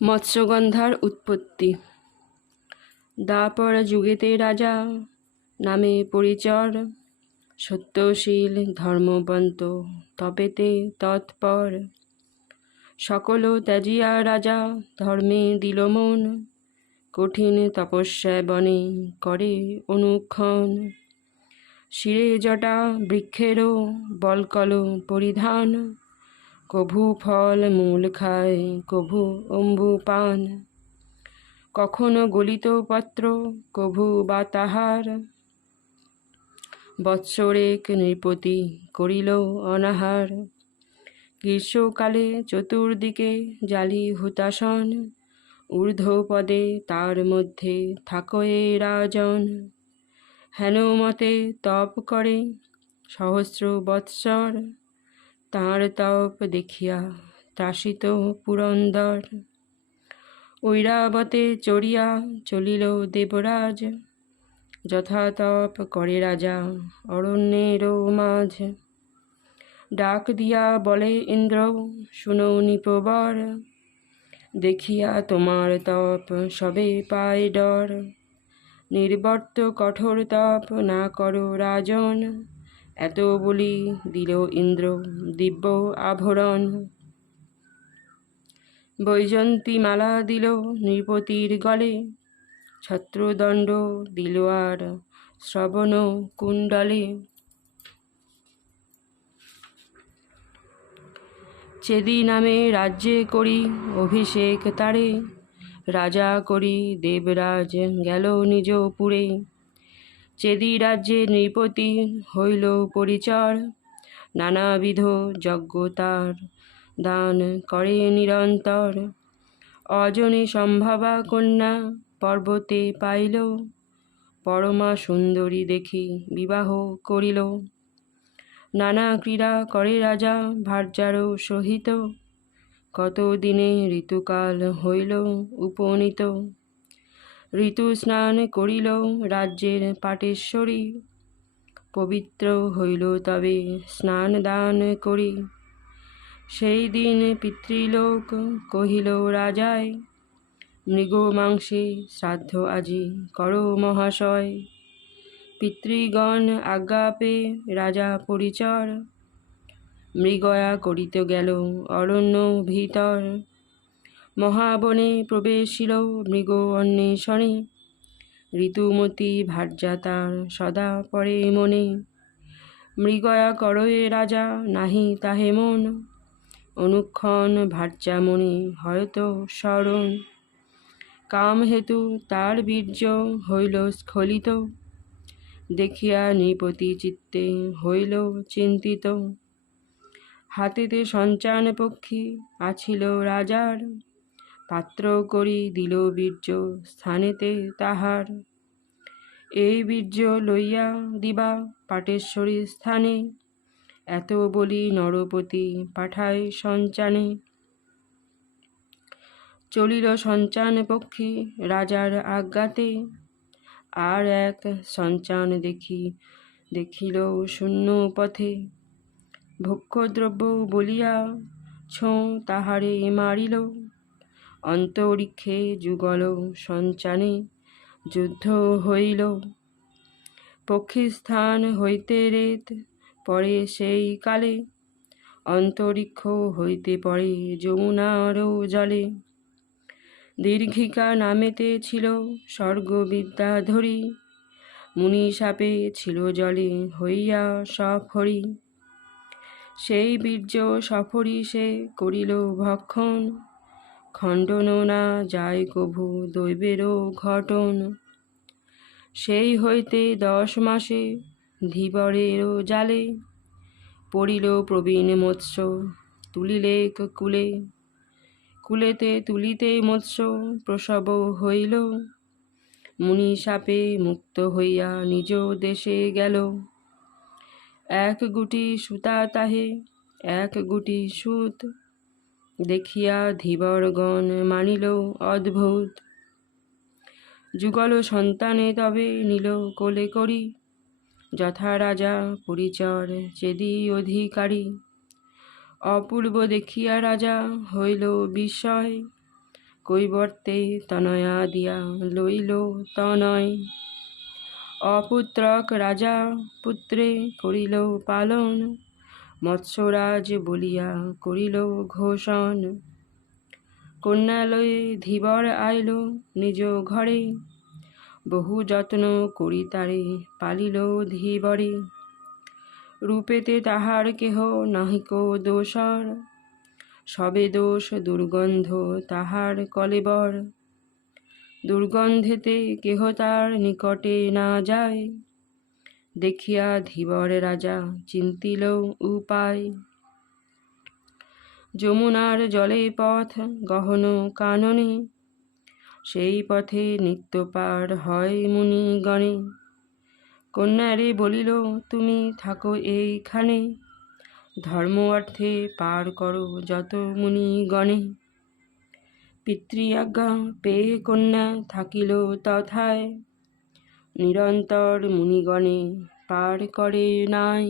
মৎস্যগন্ধার উৎপত্তি। দ্বাপর যুগেতে রাজা নামে পরিচর, সত্যশীল ধর্মবন্ত তপেতে তৎপর। সকল ত্যাজিয়া রাজা ধর্মে দিল মন, কঠিন তপস্যা বনে করে অনুক্ষণ। শিরে জটা বৃক্ষেরও বলকল পরিধান, কভু ফল মূল খায় কভু অম্বু পান। কখনো গলিত পত্র কভু বা তাহার, বৎসরেক নৃপতি করিল অনাহার। গ্রীষ্মকালে চতুর্দিকে জালি হুতাশন, ঊর্ধ্বপদে তার মধ্যে থাকয়ে রাজন। হেন মতে তপ করে সহস্র বৎসর, তাঁর তপ দেখিয়া ত্রাসিত পুরন্দর। ঐরাবতে চড়িয়া চলিল দেবরাজ, যথাতপ করে রাজা অরণ্যেরও মাঝ। ডাক দিয়া বলে ইন্দ্র, শুনো নিপবর, দেখিয়া তোমার তপ সবে পায় ডর। নির্বর্ত কঠোর তপ না করো রাজন, এত বলি দিল ইন্দ্র দিব্য আভরণ। বৈজন্তী মালা দিল নৃপতির গলে, ছত্রদণ্ড দিল আর শ্রবণ কুণ্ডলে। চেদি নামে রাজ্যে করি অভিষেক তারে, রাজা করি দেবরাজ গেল নিজ পুরে। চেদি রাজ্যে নৃপতি হইল পরিচর, নানাবিধ যজ্ঞ তার দান করে নিরন্তর। অজনী সম্ভবা কন্যা পর্বতে পাইল, পরমা সুন্দরী দেখি বিবাহ করিল। নানা ক্রীড়া করে রাজা ভার্যারও সহিত, কত দিনে ঋতুকাল হইল উপনীত। ঋতু স্নান করিল রাজ্যের পাটেশ্বরী, পবিত্র হইল তবে স্নান দান করি। সেই দিন পিতৃলোক কহিল রাজায়, মৃগ মাংসে শ্রাদ্ধ আজি করো মহাশয়। পিতৃগণ আজ্ঞা পেয়ে রাজা পরিচর, মৃগয়া করিতে গেল অরণ্য ভিতর। মহাবনে প্রবেশিল মৃগ অন্বেষণে, ঋতুমতী ভার্যা তার সদা পরে মনে। মৃগয়া করয়ে রাজা নাহি তাহে মন, অনুক্ষণ ভার্যা মনে হয়ত স্মরণ। কাম হেতু তার বীর্য হইল স্খলিত, দেখিয়া নৃপতি চিত্তে হইল চিন্তিত। হাতেতে সঞ্চান পক্ষী আছিল রাজার, পাত্র করি দিল বীর্য স্থানেতে তাহার। এই বীর্য লইয়া দিবা পাটেশ্বরী স্থানে, এত বলি নরপতি পাঠায় সঞ্চানে। চলিল সঞ্চান পক্ষী রাজার আজ্ঞাতে, আর এক সঞ্চান দেখিল শূন্য পথে। ভক্ষদ্রব্য বলিয়া ছোঁ তাহারে মারিল, অন্তরিক্ষে যুগল সঞ্চানে যুদ্ধ হইল। পক্ষীস্থান হইতে রেত পরে সেই কালে, অন্তরিক্ষ হইতে পড়ে যমুনারও জলে। দীর্ঘিকা নামেতে ছিল স্বর্গবিদ্যাধরী, মুনি সাপে ছিল জলে হইয়া সফরী। সেই বীর্য সফরী সে করিল ভক্ষণ, খণ্ডন না যায় কভু দৈবেরও ঘটন। সেই হইতে 10 মাসে ধীবরেরও জালে, পড়িল প্রবীণ মৎস্য তুলিলেক কুলে। কুলেতে তুলিতে মৎস্য প্রসব হইল, মুনি সাপে মুক্ত হইয়া নিজ দেশে গেল। এক গুটি সুতা তাহে এক গুটি সুত, দেখিয়া ধীবরগণ মানিল অদ্ভুত। যুগল সন্তানে তবে নিল কোলে করি, যথা রাজা পরিচর চেদি অধিকারী। অপূর্ব দেখিয়া রাজা হইল বিস্ময়, কৈবর্তে তনয়া দিয়া লইল তনয়। অপুত্রক রাজা পুত্রে করিল পালন, মৎস্যরাজ বলিয়া করিল ঘোষণ। কন্যা লয়ে ধীবর আইল নিজ ঘরে, বহু যত্ন করি তারে পালিল ধীবরে। রূপেতে তাহার কেহ নাহিক দোষর, সবে দোষ দুর্গন্ধ তাহার কলেবর। দুর্গন্ধেতে কেহ তার নিকটে না যায়, দেখিয়া ধীবর রাজা চিন্তিল উপায়। যমুনার জলে পথ গহন কাননে, সেই পথে নিত্য পার হয় মুনিগণে। কন্যারে বলিল তুমি থাকো এইখানে, ধর্ম অর্থে পার করো যত মুনিগণে। পিতৃ আজ্ঞা পেয়ে কন্যা থাকিল তথায়, নিরন্তর মুনিগণে পার করে নাই।